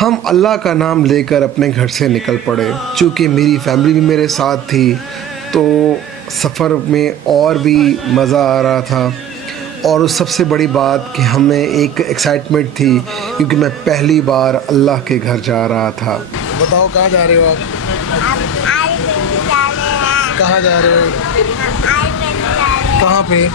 ہم اللہ کا نام لے کر اپنے گھر سے نکل پڑے. چونکہ میری فیملی بھی میرے ساتھ تھی تو سفر میں اور بھی مزہ آ رہا تھا. اور اس سب سے بڑی بات کہ ہمیں ایک ایکسائٹمنٹ تھی کیونکہ میں پہلی بار اللہ کے گھر جا رہا تھا. بتاؤ کہاں جا رہے ہو آپ؟ کہاں جا رہے ہو؟ کہاں پہ؟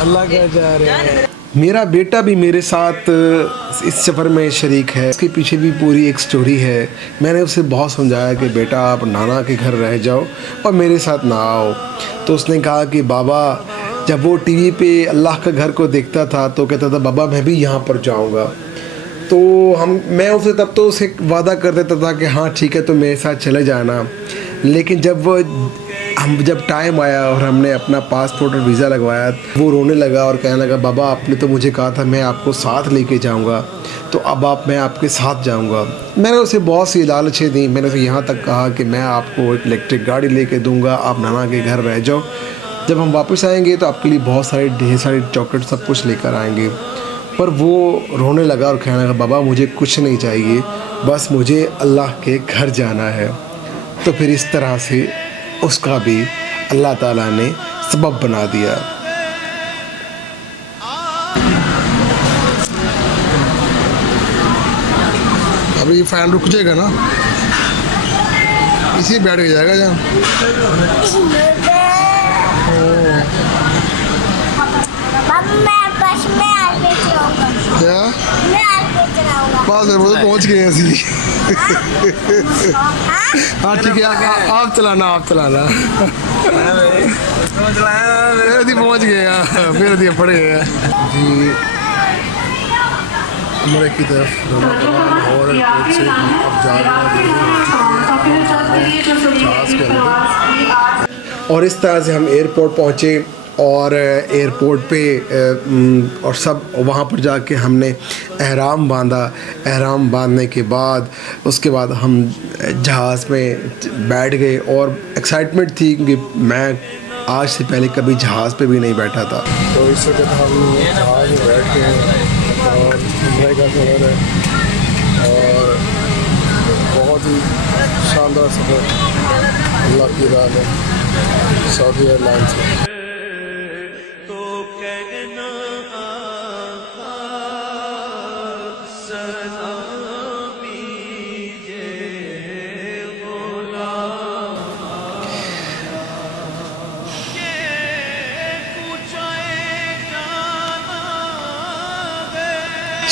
اللہ گھر جا رہے ہیں. میرا بیٹا بھی میرے ساتھ اس سفر میں شریک ہے. اس کے پیچھے بھی پوری ایک سٹوری ہے. میں نے اسے بہت سمجھایا کہ بیٹا آپ نانا کے گھر رہ جاؤ اور میرے ساتھ نہ آؤ. تو اس نے کہا کہ بابا جب وہ ٹی وی پہ اللہ کا گھر کو دیکھتا تھا تو کہتا تھا بابا میں بھی یہاں پر جاؤں گا. تو میں اسے تب تو اسے وعدہ کر دیتا تھا کہ ہاں ٹھیک ہے تو میرے ساتھ چلے جانا. لیکن جب ٹائم آیا اور ہم نے اپنا پاسپورٹ اور ویزا لگوایا وہ رونے لگا اور کہنے لگا بابا آپ نے تو مجھے کہا تھا میں آپ کو ساتھ لے کے جاؤں گا تو اب میں آپ کے ساتھ جاؤں گا. میں نے اسے بہت سی لالچیں دیں. میں نے اسے یہاں تک کہا کہ میں آپ کو ایک الیکٹرک گاڑی لے کے دوں گا آپ نانا کے گھر رہ جاؤ. جب ہم واپس آئیں گے تو آپ کے لیے بہت سارے ڈھیر ساری چاکلیٹ سب کچھ لے کر آئیں گے. پر وہ رونے لگا اور کہنے لگا بابا مجھے کچھ نہیں چاہیے بس مجھے اللہ کے گھر جانا ہے. تو پھر اس طرح سے اس کا بھی اللہ تعالیٰ نے سبب بنا دیا. اب یہ فین رک جائے گا نا اسی بیٹھ کے جائے گا جہاں کیا پاس ہے وہ تو پہنچ گئے ہیں اسی. ہاں ٹھیک ہے آپ چلانا پہنچ گئے ہیں پھر ادھی پڑے ہیں جی عمرے کی طرف. لاہور ایئرپورٹ سے اب جا رہے ہیں اور اس طرح سے ہم ایئرپورٹ پہنچے اور ایئرپورٹ پہ اور سب وہاں پر جا کے ہم نے احرام باندھا. احرام باندھنے کے بعد اس کے بعد ہم جہاز میں بیٹھ گئے اور ایکسائٹمنٹ تھی کیونکہ میں آج سے پہلے کبھی جہاز پہ بھی نہیں بیٹھا تھا. تو اس وقت ہم جہاز میں بیٹھ کے اور عمرے کا سفر ہے اور بہت ہی شاندار سفر اللہ کی راہ میں سعودی ایئر لائن سے.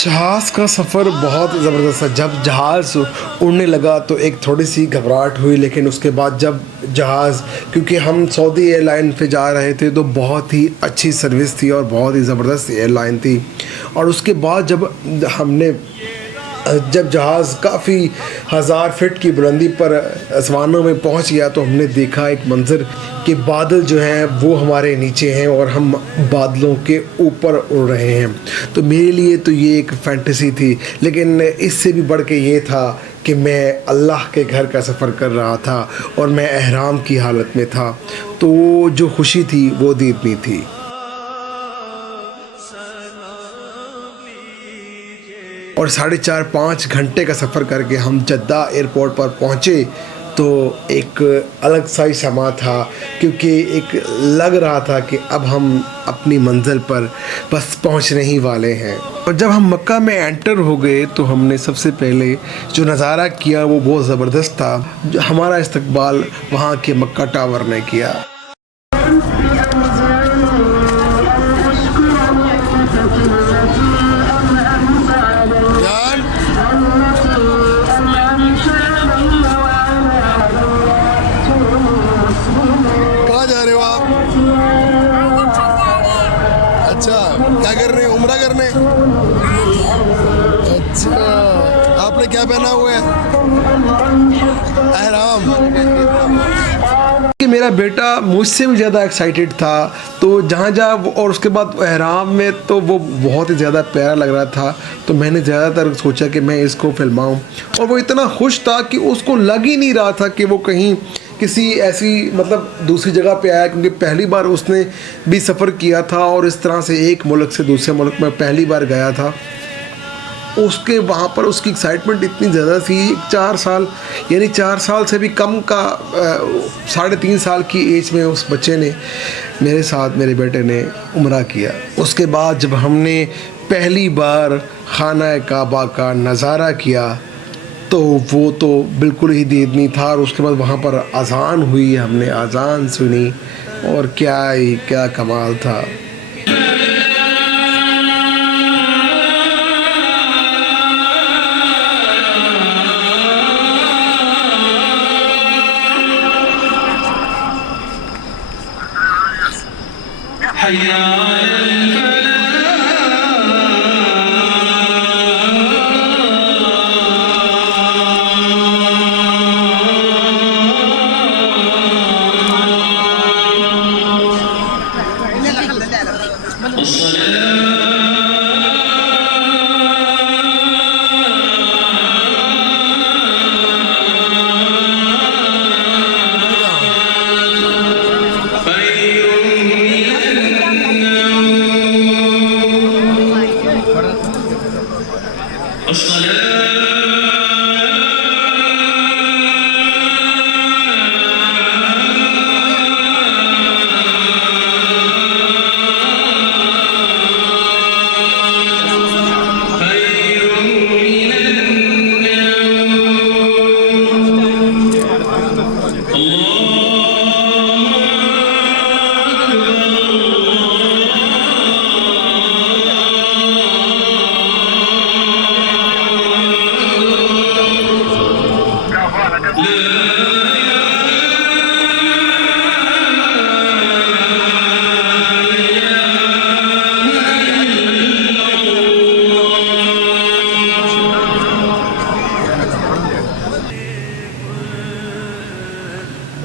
جہاز کا سفر بہت زبردست ہے. جب جہاز اڑنے لگا تو ایک تھوڑی سی گھبراہٹ ہوئی لیکن اس کے بعد جب جہاز کیونکہ ہم سعودی ایئر لائن پہ جا رہے تھے تو بہت ہی اچھی سروس تھی اور بہت ہی زبردست ایئر لائن تھی. اور اس کے بعد جب جہاز کافی 1000 فٹ کی بلندی پر آسمانوں میں پہنچ گیا تو ہم نے دیکھا ایک منظر کہ بادل جو ہیں وہ ہمارے نیچے ہیں اور ہم بادلوں کے اوپر اڑ رہے ہیں. تو میرے لیے تو یہ ایک فینٹیسی تھی لیکن اس سے بھی بڑھ کے یہ تھا کہ میں اللہ کے گھر کا سفر کر رہا تھا اور میں احرام کی حالت میں تھا. تو جو خوشی تھی وہ دیدنی تھی. اور 4.5-5 گھنٹے کا سفر کر کے ہم جدہ ایئرپورٹ پر پہنچے تو ایک الگ سا ہی سما تھا کیونکہ ایک لگ رہا تھا کہ اب ہم اپنی منزل پر بس پہنچنے ہی والے ہیں. اور جب ہم مکہ میں انٹر ہو گئے تو ہم نے سب سے پہلے جو نظارہ کیا وہ بہت زبردست تھا. ہمارا استقبال وہاں کے مکہ ٹاور نے کیا. کیا کر رہے ہیں عمرہ کرنے؟ اچھا آپ نے کیا پہنا ہوا ہے؟ احرام. کہ میرا بیٹا مجھ سے بھی زیادہ ایکسائٹیڈ تھا تو جہاں اور اس کے بعد احرام میں تو وہ بہت ہی زیادہ پیارا لگ رہا تھا تو میں نے زیادہ تر سوچا کہ میں اس کو فلماؤں. اور وہ اتنا خوش تھا کہ اس کو لگ ہی نہیں رہا تھا کہ وہ کہیں کسی ایسی دوسری جگہ پہ آیا کیونکہ پہلی بار اس نے بھی سفر کیا تھا اور اس طرح سے ایک ملک سے دوسرے ملک میں پہلی بار گیا تھا. اس کے وہاں پر اس کی ایکسائٹمنٹ اتنی زیادہ تھی. 4 سال یعنی 4 سال سے بھی کم کا 3.5 سال کی ایج میں اس بچے نے میرے ساتھ میرے بیٹے نے عمرہ کیا. اس کے بعد جب ہم نے پہلی بار خانہ کعبہ کا نظارہ کیا تو وہ تو بالکل ہی دید نہیں تھا. اور اس کے بعد وہاں پر اذان ہوئی, ہم نے اذان سنی اور کیا کمال تھا.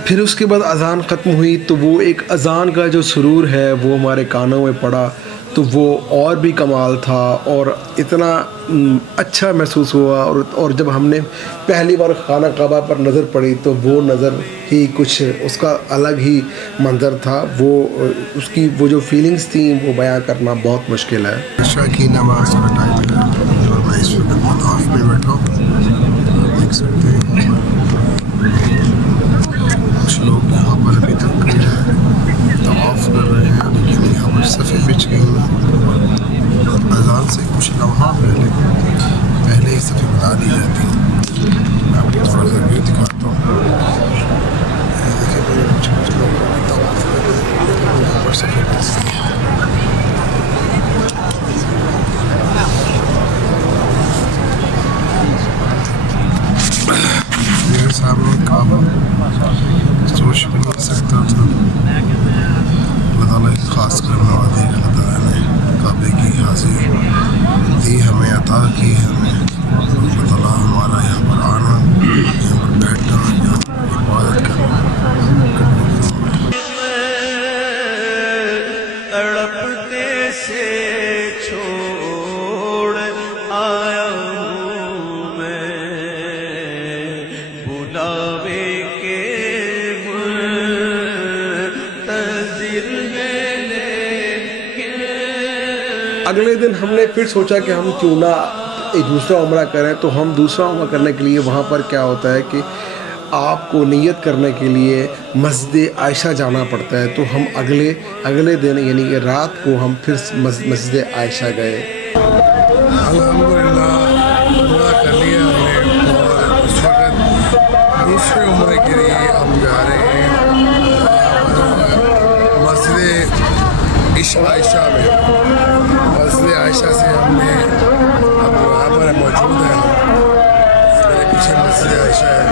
پھر اس کے بعد اذان ختم ہوئی تو وہ ایک اذان کا جو سرور ہے وہ ہمارے کانوں میں پڑا تو وہ اور بھی کمال تھا اور اتنا اچھا محسوس ہوا. اور جب ہم نے پہلی بار خانہ کعبہ پر نظر پڑی تو وہ نظر ہی کچھ اس کا الگ ہی منظر تھا. اس کی وہ جو فیلنگز تھیں وہ بیان کرنا بہت مشکل ہے. عشاء کی نماز کا ٹائم ہے اور میں اس وقت مطاف میں بیٹھا ہوں. دیکھ سکتے ہیں کچھ لوگ یہاں پر ابھی تک طواف کر رہے ہیں لیکن یہاں پر صفیں بچ گئی ہیں. اذان سے کچھ لمحات پہلے ہی صفیں بنا دی جاتی ہیں. میں آپ کو تھوڑا سا ویو دکھاتا ہوں. دیکھیں میرے کچھ لوگ طواف کر رہے ہیں یہاں پر صفیں بچ گئی ہیں. میرے سامنے کعبہ سوچ بھی نہیں سکتا تھا. اللہ تعالیٰ کی خاص کرنا دی. اللہ تعالیٰ نے کعبے کی حاضری دی ہمیں عطا کی ہمیں. اللہ تعالیٰ ہمارا یہاں پر آنا یہاں پر بیٹھنا یہاں پر عبادت کرنا تڑپتے سے چھوڑ آیا ہوں میں بلاوے کے منتظر ہے لیکن. اگلے دن ہم نے پھر سوچا کہ ہم کیوں نہ ایک دوسرا عمرہ کریں. تو ہم دوسرا عمرہ کرنے کے لیے وہاں پر کیا ہوتا ہے کہ آپ کو نیت کرنے کے لیے مسجد عائشہ جانا پڑتا ہے. تو ہم اگلے دن یعنی کہ رات کو ہم پھر مسجد عائشہ گئے. الحمدللہ عمرہ کر لیا ہم نے اور اس وقت دوسرے عمرے کے لیے ہم جا رہے ہیں مسجد عائشہ میں. مسجد عائشہ سے ہم نے اب وہاں پر موجود ہیں. میرے پیچھے مسجد عائشہ ہے.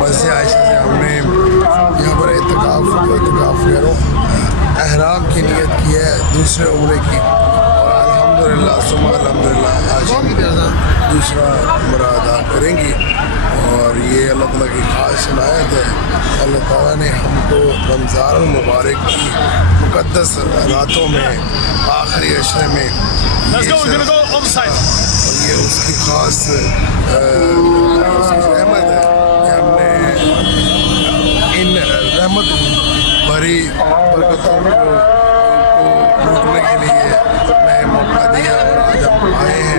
مسجد عائشہ سے ہم نے یہاں پر اعتکاف کرو احرام کی نیت کی ہے دوسرے عمرے کی. اور الحمدللہ ثم الحمدللہ آج ہم دوسرا عمرہ ادا کریں گی. اور یہ اللہ تعالیٰ کی خاص عنایت ہے. اللہ تعالیٰ نے ہم کو رمضان المبارک کی مقدس راتوں میں آخری عشرے میں اور یہ اس کی خاص رحمت ہے کہ ہم نے ان رحمت بھری برکتوں کو لوٹنے کے لیے ہمیں موقع دیا اور آج ہم آئے ہیں.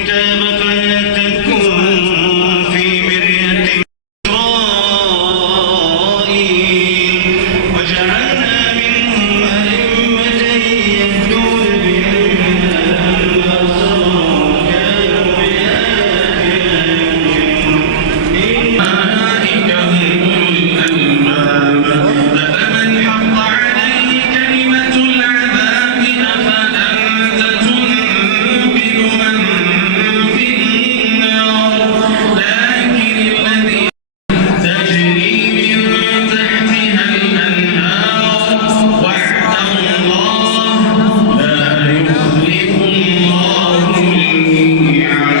الكتاب فلا تكن في مرية إسرائيل وجعلنا منهم أئمة يهدون بأمرنا وأبصرهم كانوا بآياتنا يوقنون أولئك هم أولو الألباب أفمن حق عليه كلمة العذاب أفأنت تنقذ من في النار لكن الذين تجري من تحتها الأنهار وعد الله لا يخلف الله الميعاد